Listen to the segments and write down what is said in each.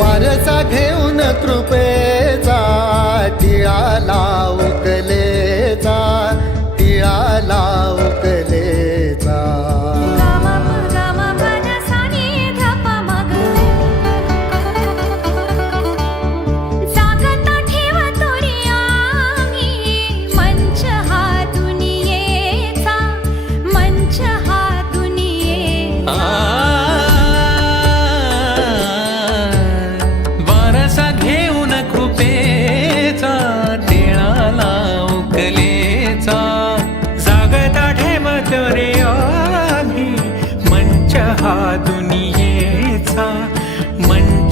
वारसा घेऊन कृपे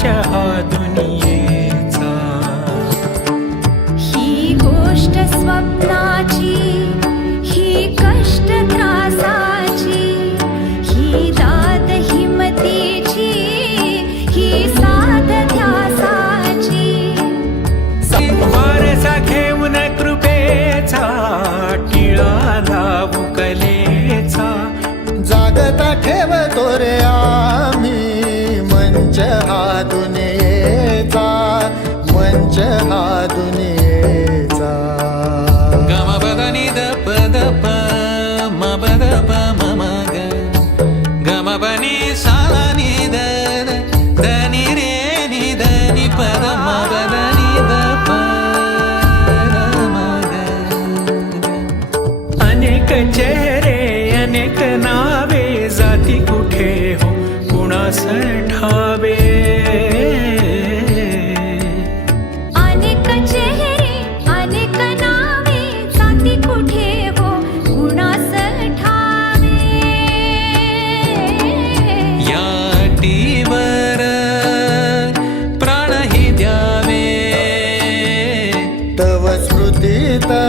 मंच हा मंच हा नि द पद प म पद प म रे नि द नि द प म चेहरे, अनेक नावे, जाती कुठे हो? कुणास ठावे ಸ್ತುತಿತಾ